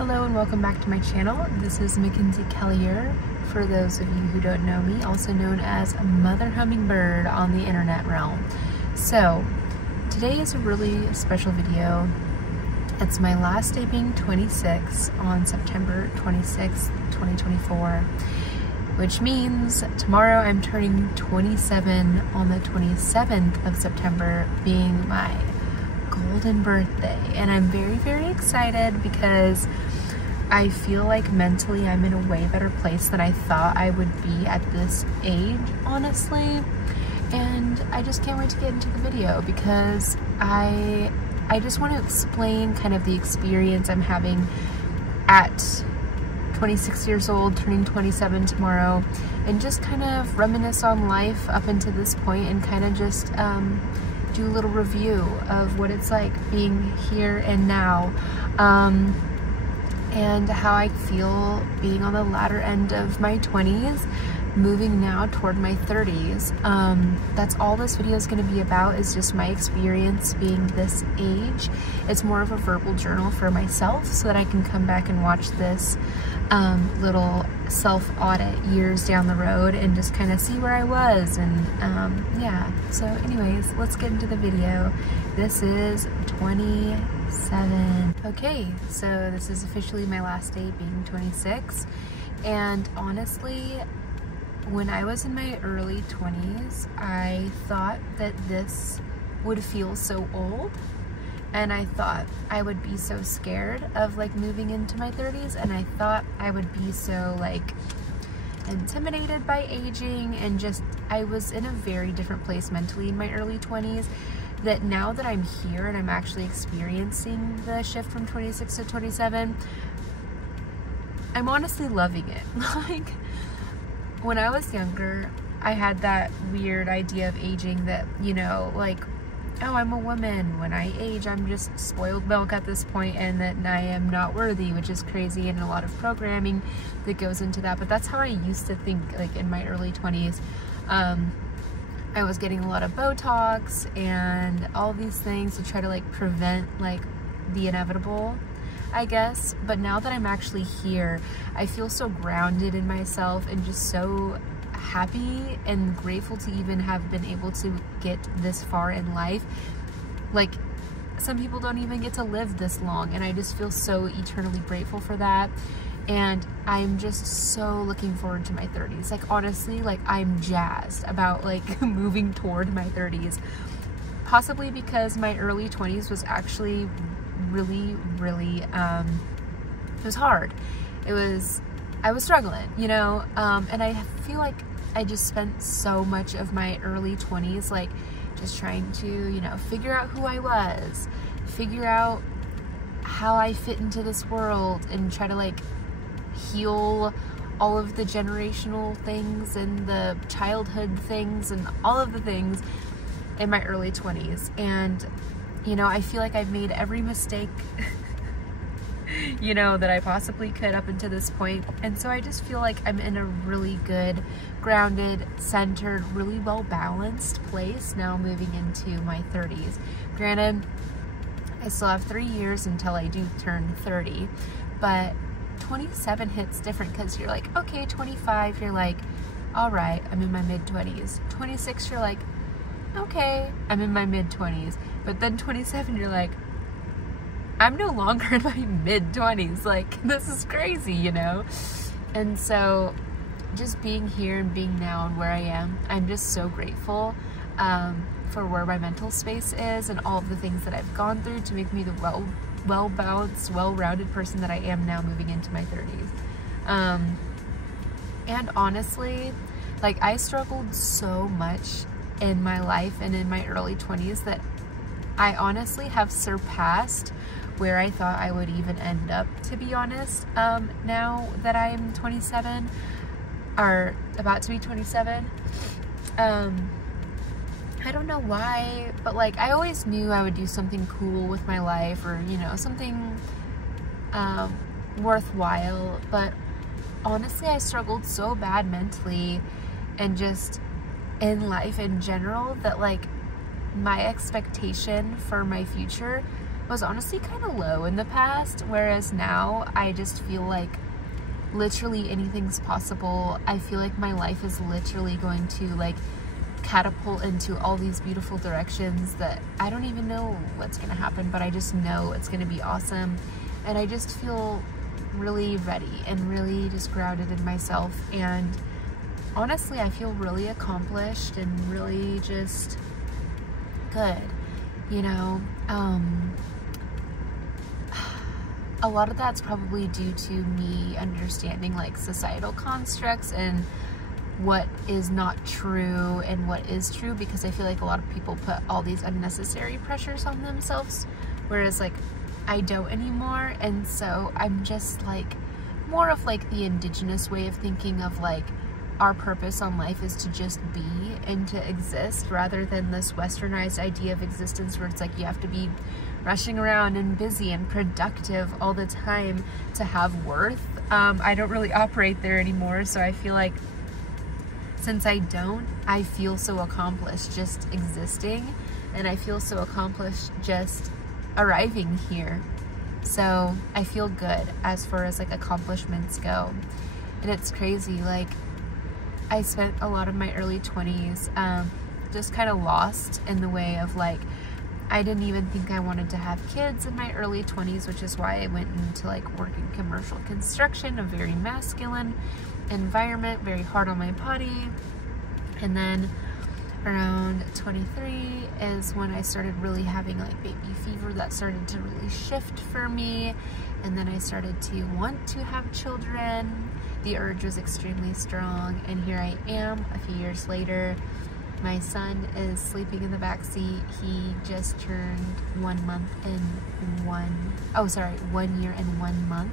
Hello and welcome back to my channel. This is Mackenzie Kellier, for those of you who don't know me, also known as Mother Hummingbird on the internet realm. So today is a really special video. It's my last day being 26 on September 26th, 2024, which means tomorrow I'm turning 27 on the 27th of September, being my golden birthday. And I'm very, very excited because I feel like mentally I'm in a way better place than I thought I would be at this age, honestly. And I just can't wait to get into the video because I just want to explain kind of the experience I'm having at 26 years old, turning 27 tomorrow, and just kind of reminisce on life up until this point and kind of just do a little review of what it's like being here and now, and how I feel being on the latter end of my 20s, moving now toward my 30s. That's all this video is going to be about, is just my experience being this age. It's more of a verbal journal for myself so that I can come back and watch this little self-audit years down the road and just kind of see where I was. And yeah, so anyways, let's get into the video. This is 27. Okay, so this is officially my last day being 26, and honestly, when I was in my early 20s, I thought that this would feel so old, and I thought I would be so scared of like moving into my 30s, and I thought I would be so like intimidated by aging, and just I was in a very different place mentally in my early 20s, that now that I'm here and I'm actually experiencing the shift from 26 to 27, I'm honestly loving it. Like, when I was younger, I had that weird idea of aging that, you know, like, oh, I'm a woman. When I age, I'm just spoiled milk at this point, and that I am not worthy, which is crazy, and a lot of programming that goes into that. But that's how I used to think, like, in my early 20s. I was getting a lot of Botox and all these things to try to, like, prevent, like, the inevitable, I guess. But now that I'm actually here, I feel so grounded in myself and just so happy and grateful to even have been able to get this far in life. Like, some people don't even get to live this long, and I just feel so eternally grateful for that. And I'm just so looking forward to my 30s. Like, honestly, like, I'm jazzed about like moving toward my 30s, possibly because my early 20s was actually really, it was hard. I was struggling, you know, and I feel like I just spent so much of my early 20s like just trying to, you know, figure out who I was, figure out how I fit into this world, and try to like heal all of the generational things and the childhood things and all of the things in my early 20s. And, you know, I feel like I've made every mistake you know, that I possibly could up until this point. And so I just feel like I'm in a really good, grounded, centered, really well-balanced place now moving into my 30s. Granted, I still have 3 years until I do turn 30, but 27 hits different because you're like, okay, 25, you're like, all right, I'm in my mid-20s. 26, you're like, okay, I'm in my mid-20s. But then 27, you're like, I'm no longer in my mid-20s. Like, this is crazy, you know? And so just being here and being now and where I am, I'm just so grateful for where my mental space is and all of the things that I've gone through to make me the well-balanced, well-rounded person that I am now moving into my 30s. And honestly, like, I struggled so much in my life and in my early 20s that I honestly have surpassed where I thought I would even end up, to be honest, now that I am 27, or about to be 27. I don't know why, but like, I always knew I would do something cool with my life, or, you know, something worthwhile. But honestly, I struggled so bad mentally and just in life in general that like my expectation for my future was honestly kind of low in the past, whereas now I just feel like literally anything's possible. I feel like my life is literally going to like catapult into all these beautiful directions that I don't even know what's gonna happen, but I just know it's gonna be awesome. And I just feel really ready and really just grounded in myself, and honestly I feel really accomplished and really just good, you know. A lot of that's probably due to me understanding like societal constructs and what is not true and what is true, because I feel like a lot of people put all these unnecessary pressures on themselves, whereas like I don't anymore. And so I'm just like more of like the indigenous way of thinking of like our purpose on life is to just be and to exist, rather than this westernized idea of existence where it's like you have to be rushing around and busy and productive all the time to have worth. I don't really operate there anymore, so I feel like since I don't, I feel so accomplished just existing, and I feel so accomplished just arriving here. So I feel good as far as like accomplishments go. And it's crazy, like I spent a lot of my early 20s just kind of lost in the way of like, I didn't even think I wanted to have kids in my early 20s, which is why I went into like working commercial construction, a very masculine environment, very hard on my body. And then around 23 is when I started really having like baby fever that started to really shift for me. And then I started to want to have children. The urge was extremely strong, and here I am a few years later. My son is sleeping in the back seat. He just turned 1 month and 1 year and 1 month.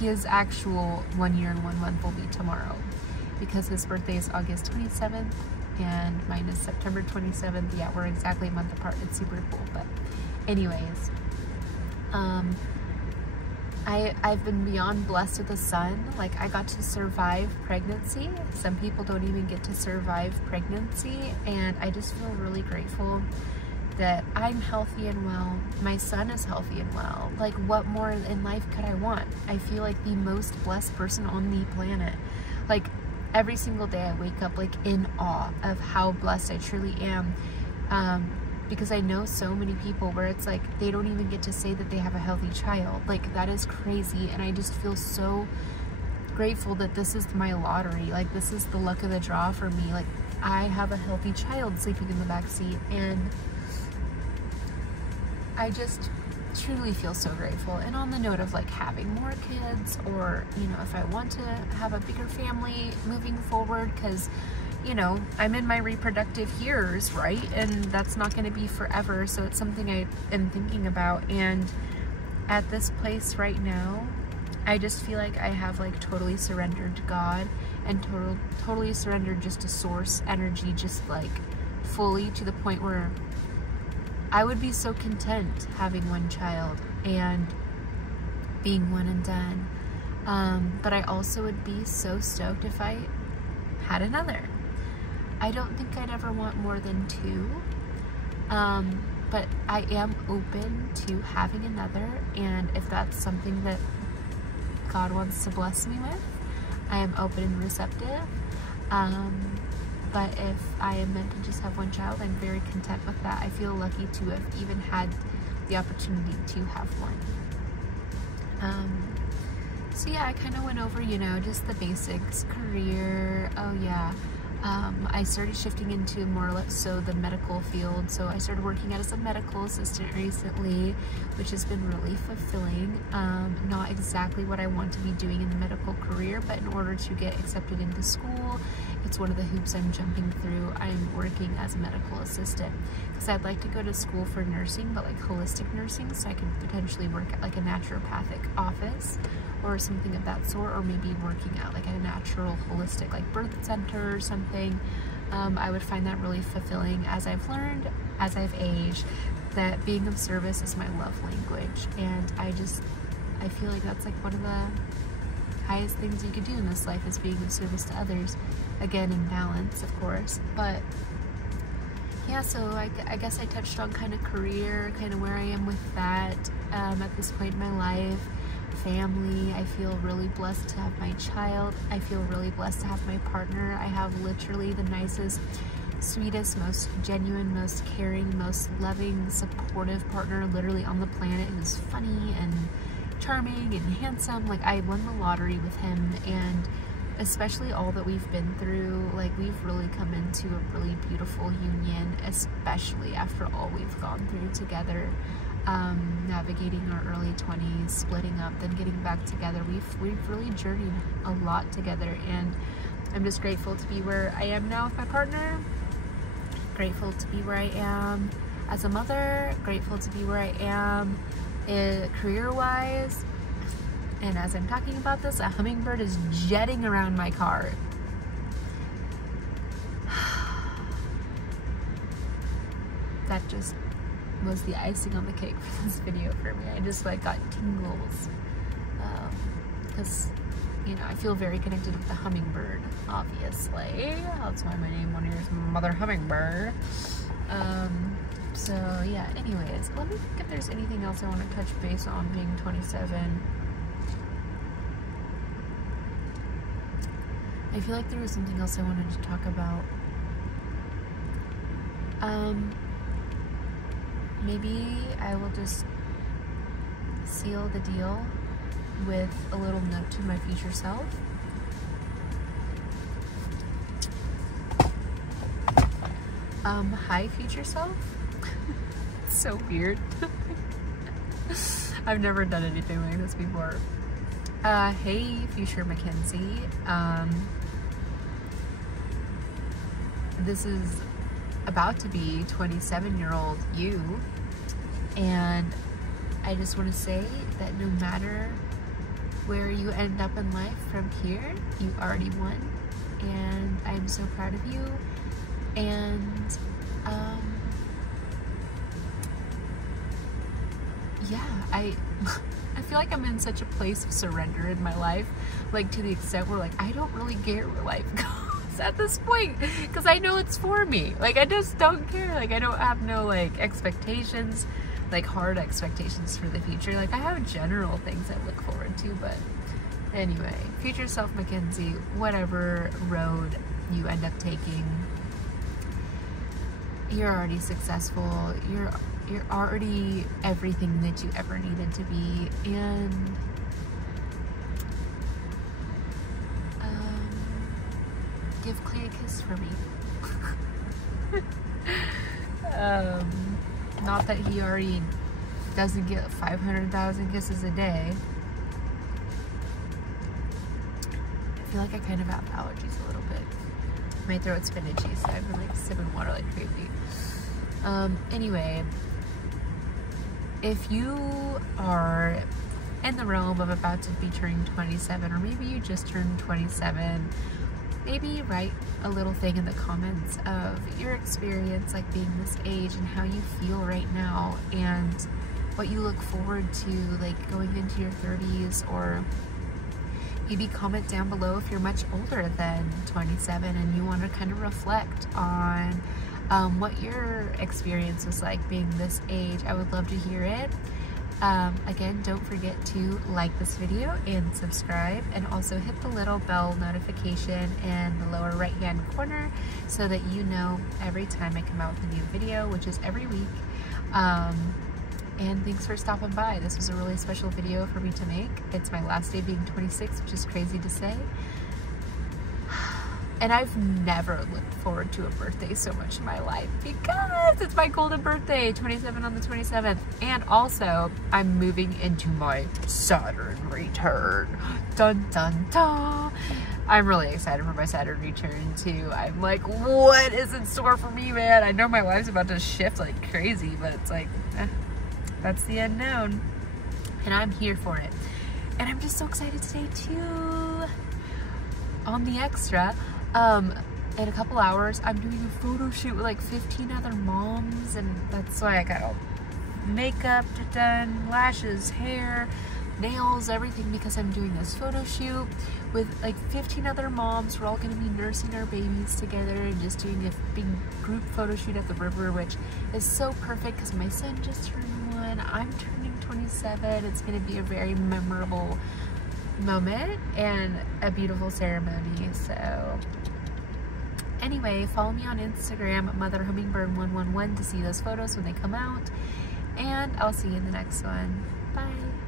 His actual 1 year and 1 month will be tomorrow, because his birthday is August 27th and mine is September 27th. Yeah, we're exactly a month apart. It's super cool. But anyways, I've been beyond blessed with a son. Like, I got to survive pregnancy. Some people don't even get to survive pregnancy, and I just feel really grateful that I'm healthy and well. My son is healthy and well. Like, what more in life could I want? I feel like the most blessed person on the planet. Like, every single day I wake up like in awe of how blessed I truly am. Because I know so many people where it's like they don't even get to say that they have a healthy child. Like, that is crazy, and I just feel so grateful that this is my lottery. Like, this is the luck of the draw for me. Like, I have a healthy child sleeping in the back seat, and I just truly feel so grateful. And on the note of like having more kids, or you know, if I want to have a bigger family moving forward, because you know, I'm in my reproductive years, right? And that's not going to be forever. So it's something I am thinking about. And at this place right now, I just feel like I have like totally surrendered to God, and totally surrendered just to source energy, just like fully, to the point where I would be so content having one child and being one and done. But I also would be so stoked if I had another. I don't think I'd ever want more than 2, but I am open to having another, and if that's something that God wants to bless me with, I am open and receptive. But if I am meant to just have one child, I'm very content with that. I feel lucky to have even had the opportunity to have one. So yeah, I kind of went over, you know, just the basics, career. Oh yeah. I started shifting into more or less so the medical field. So I started working as a medical assistant recently, which has been really fulfilling. Not exactly what I want to be doing in the medical career, but in order to get accepted into school, it's one of the hoops I'm jumping through. I'm working as a medical assistant because I'd like to go to school for nursing, but like holistic nursing, so I could potentially work at like a naturopathic office or something of that sort, or maybe working at like a natural holistic like birth center or something. I would find that really fulfilling, as I've learned as I've aged that being of service is my love language, and I feel like that's like one of the highest things you could do in this life, is being of service to others, again in balance of course. But yeah, so I guess I touched on kind of career, kind of where I am with that at this point in my life. Family, I feel really blessed to have my child. I feel really blessed to have my partner. I have literally the nicest, sweetest, most genuine, most caring, most loving, supportive partner literally on the planet, who's funny and charming and handsome. Like, I won the lottery with him, and especially all that we've been through, like, we've really come into a really beautiful union, especially after all we've gone through together. Navigating our early 20s, splitting up, then getting back together. We've really journeyed a lot together, and I'm just grateful to be where I am now with my partner. Grateful to be where I am as a mother. Grateful to be where I am career-wise. And as I'm talking about this, a hummingbird is jetting around my car. That just was the icing on the cake for this video for me. I just like got tingles because, you know, I feel very connected with the hummingbird, obviously. That's why my name on here is Mother Hummingbird. So yeah, anyways, let me think if there's anything else I want to touch base on being 27. I feel like there was something else I wanted to talk about. Maybe I will just seal the deal with a little note to my future self. Hi, future self. It's so weird. I've never done anything like this before. Hey, future Mackenzie. This is about to be 27-year-old you, and I just want to say that no matter where you end up in life from here, you already won, and I'm so proud of you. And yeah, I feel like I'm in such a place of surrender in my life, like to the extent where like I don't really care where life goes at this point, because I know it's for me. Like, I just don't care. Like, I don't have no like expectations, like hard expectations for the future. Like, I have general things I look forward to, but anyway, future self Mackenzie, whatever road you end up taking, you're already successful. You're already everything that you ever needed to be, and give Clay a kiss for me. Not that he already doesn't get 500,000 kisses a day. I feel like I kind of have allergies a little bit. My throat's been itchy, so I've been like sipping water like crazy. Anyway, if you are in the realm of about to be turning 27, or maybe you just turned 27, maybe write a little thing in the comments of your experience like being this age and how you feel right now, and what you look forward to like going into your 30s, or maybe comment down below if you're much older than 27 and you want to kind of reflect on what your experience was like being this age. I would love to hear it. Again, don't forget to like this video and subscribe, and also hit the little bell notification in the lower right hand corner so that you know every time I come out with a new video, which is every week. And thanks for stopping by. This was a really special video for me to make. It's my last day being 26, which is crazy to say. And I've never looked forward to a birthday so much in my life, because it's my golden birthday, 27 on the 27th. And also, I'm moving into my Saturn return. Dun dun dun. I'm really excited for my Saturn return too. I'm like, what is in store for me, man? I know my life's about to shift like crazy, but it's like, that's the unknown. And I'm here for it. And I'm just so excited today too. On the extra, in a couple hours, I'm doing a photo shoot with like 15 other moms, and that's why I got all makeup done, lashes, hair, nails, everything, because I'm doing this photo shoot with like 15 other moms. We're all going to be nursing our babies together and just doing a big group photo shoot at the river, which is so perfect because my son just turned 1. I'm turning 27. It's going to be a very memorable moment and a beautiful ceremony. So anyway, follow me on Instagram, motherhummingbird111, to see those photos when they come out, and I'll see you in the next one. Bye.